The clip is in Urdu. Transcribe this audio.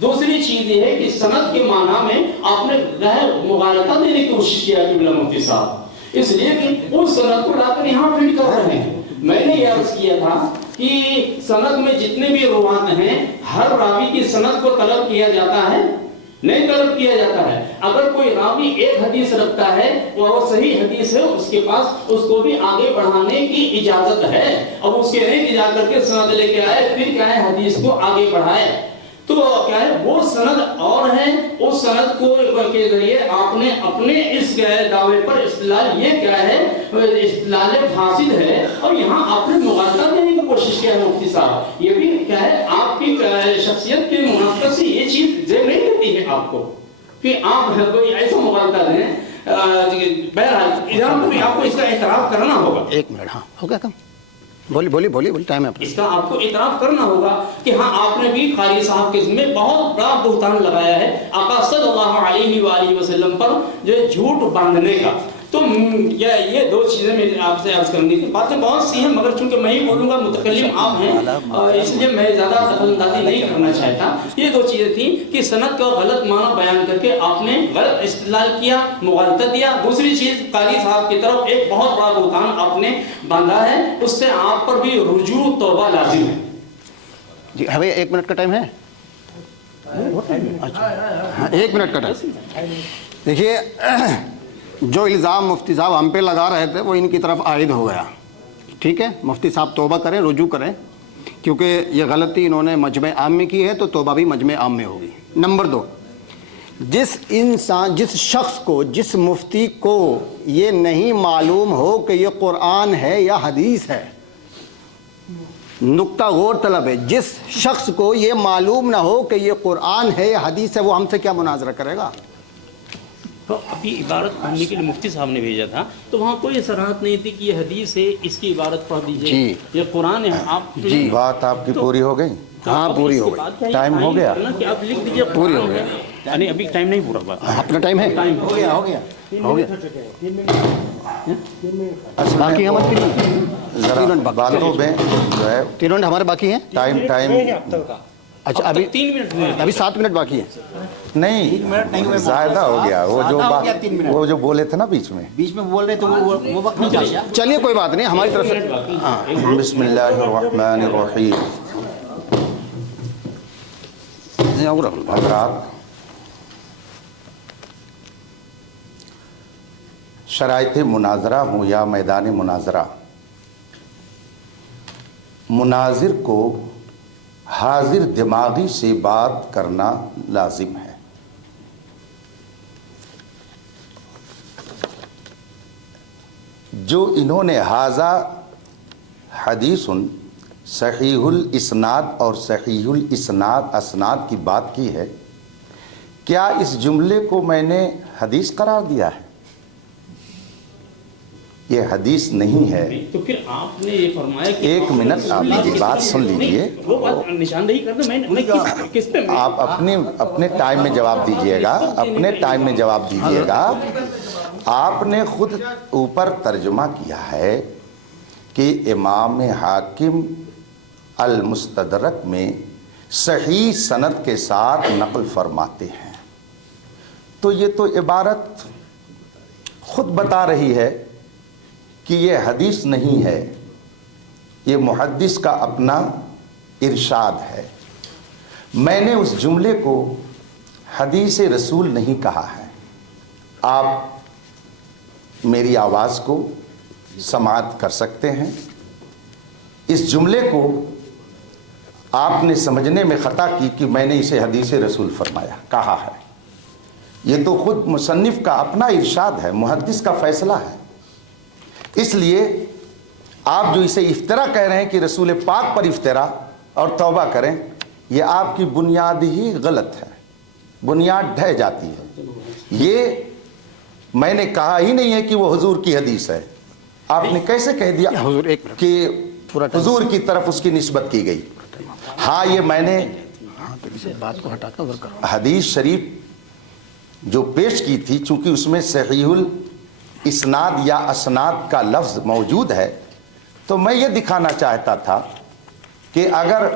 دوسری چیز یہ ہے کہ سند کے معنی میں آپ نے مغالطہ دینے کی کوشش کیا قبلہ مفتی صاحب، اس لیے کہ اس سند کو لا کر یہاں فٹ کر رہے ہیں. میں نے یہ عرض کیا تھا کہ سند میں جتنے بھی روات ہیں ہر راوی کی سند کو طلب کیا جاتا ہے؟ نہیں طلب کیا جاتا ہے. اگر کوئی راوی ایک حدیث رکھتا ہے اور وہ صحیح حدیث ہے، اس کے پاس اس کو بھی آگے بڑھانے کی اجازت ہے. اب اس کے نہیں جا کر کے سند لے کے آئے پھر کیا ہے حدیث کو آگے بڑھائے، تو کیا ہے وہ سند اور ہے. اس سند کو کے ذریعے آپ نے اپنے اس دعوے پر استدلال یہ کیا ہے استدلال فاسد ہے، اور یہاں آپ نے مغالطہ دینے کی کوشش کیا ہے مفتی صاحب. یہ بھی کیا ہے آپ کی شخصیت کے مناسبت سے یہ چیز ذہن نہیں دیتی ہے آپ کو کہ آپ کوئی ایسا مغالطہ دیں. بہرحال آپ کو اس کا اعتراف کرنا ہوگا. ایک منٹ، ہاں ہو گیا کم، بولی ٹائم ہے. اس کا آپ کو اعتراف کرنا ہوگا کہ ہاں آپ نے بھی قاری صاحب کے ذمہ بہت بڑا بہتان لگایا ہے آقا صلی اللہ علیہ وآلہ وسلم پر جو ہے جھوٹ باندھنے کا. تو یہ دو چیزیں میں آپ سے عرض کرنی تھی. باتیں بہت سی ہیں مگر چونکہ میں ہی بولوں گا، متکلم آپ ہیں، اس لیے میں زیادہ دخل اندازی نہیں کرنا چاہتا. یہ دو چیزیں تھیں کہ سند کا غلط معنی بیان کر کے آپ نے غلط استدلال کیا، مغالطہ دیا. دوسری چیز قاری صاحب کی طرف ایک بہت بڑا بہتان آپ نے باندھا ہے، اس سے آپ پر بھی رجوع توبہ لازم ہے. جی بھائی 1 منٹ کا ٹائم ہے. اچھا 1 منٹ کا ٹائم. دیکھیے جو الزام مفتی صاحب ہم پہ لگا رہے تھے وہ ان کی طرف عائد ہو گیا. ٹھیک ہے، مفتی صاحب توبہ کریں، رجوع کریں، کیونکہ یہ غلطی انہوں نے مجمع عام میں کی ہے تو توبہ بھی مجمع عام میں ہوگی. نمبر 2، جس شخص کو، جس مفتی کو یہ نہیں معلوم ہو کہ یہ قرآن ہے یا حدیث ہے، نقطہ غور طلب ہے، جس شخص کو یہ معلوم نہ ہو کہ یہ قرآن ہے یا حدیث ہے، وہ ہم سے کیا مناظرہ کرے گا؟ تو ابھی عبارت پڑھنے کے لیے مفتی صاحب نے بھیجا تھا تو وہاں کوئی صراحت نہیں تھی کہ یہ حدیث ہے، اس کی عبارت پڑھ دیجئے، یہ قرآن ہے. آپ جی بات آپ کی پوری ہو گئی؟ ہاں پوری ہو گئی. ٹائم ہو گیا؟ کہ آپ لکھ دیجئے پوری ہو گیا. نہیں ابھی ٹائم نہیں پورا ہوا. اپنا ٹائم ہے، ہو گیا. باقی ہمارے ذرا باتوں میں جو ہے 3 منٹ ہمارے باقی ہیں. ٹائم اچھا ابھی 3 منٹ ابھی 7 منٹ باقی ہیں. نہیں زیادہ ہو گیا. وہ جو بولے تھے نا بیچ میں بول رہے تو وہ وقت نہیں چاہیے. چلیے کوئی بات نہیں، ہماری طرف سے. بسم اللہ الرحمن الرحیم. حضرات، شرائط مناظرہ ہوں یا میدان مناظرہ، مناظر کو حاضر دماغی سے بات کرنا لازم ہے. جو انہوں نے ھذا حدیث صحیح الاسناد اور صحیح الاسناد اسناد کی بات کی ہے، کیا اس جملے کو میں نے حدیث قرار دیا ہے؟ یہ حدیث نہیں ہے. تو پھر آپ نے یہ فرمایا کہ ایک منٹ آپ میری بات سن لیجئے. وہ بات نشاندہی کر دیں. میں کس پہ آپ اپنے ٹائم میں جواب دیجئے گا، اپنے ٹائم میں جواب دیجئے گا. آپ نے خود اوپر ترجمہ کیا ہے کہ امام حاکم المستدرک میں صحیح سند کے ساتھ نقل فرماتے ہیں. تو یہ تو عبارت خود بتا رہی ہے کہ یہ حدیث نہیں ہے، یہ محدث کا اپنا ارشاد ہے. میں نے اس جملے کو حدیث رسول نہیں کہا ہے. آپ میری آواز کو سماعت کر سکتے ہیں. اس جملے کو آپ نے سمجھنے میں خطا کی کہ میں نے اسے حدیث رسول فرمایا کہا ہے. یہ تو خود مصنف کا اپنا ارشاد ہے، محدث کا فیصلہ ہے. اس لیے آپ جو اسے افطرا کہہ رہے ہیں کہ رسول پاک پر افطرا اور توبہ کریں، یہ آپ کی بنیاد ہی غلط ہے، بنیاد ڈھہ جاتی ہے. یہ میں نے کہا ہی نہیں ہے کہ وہ حضور کی حدیث ہے. آپ نے کیسے کہہ دیا کہ حضور کی طرف اس کی نسبت کی گئی؟ ہاں یہ میں نے بات کو ہٹا کر حدیث شریف جو پیش کی تھی، چونکہ اس میں صحیح الاسناد یا اسناد کا لفظ موجود ہے، تو میں یہ دکھانا چاہتا تھا کہ اگر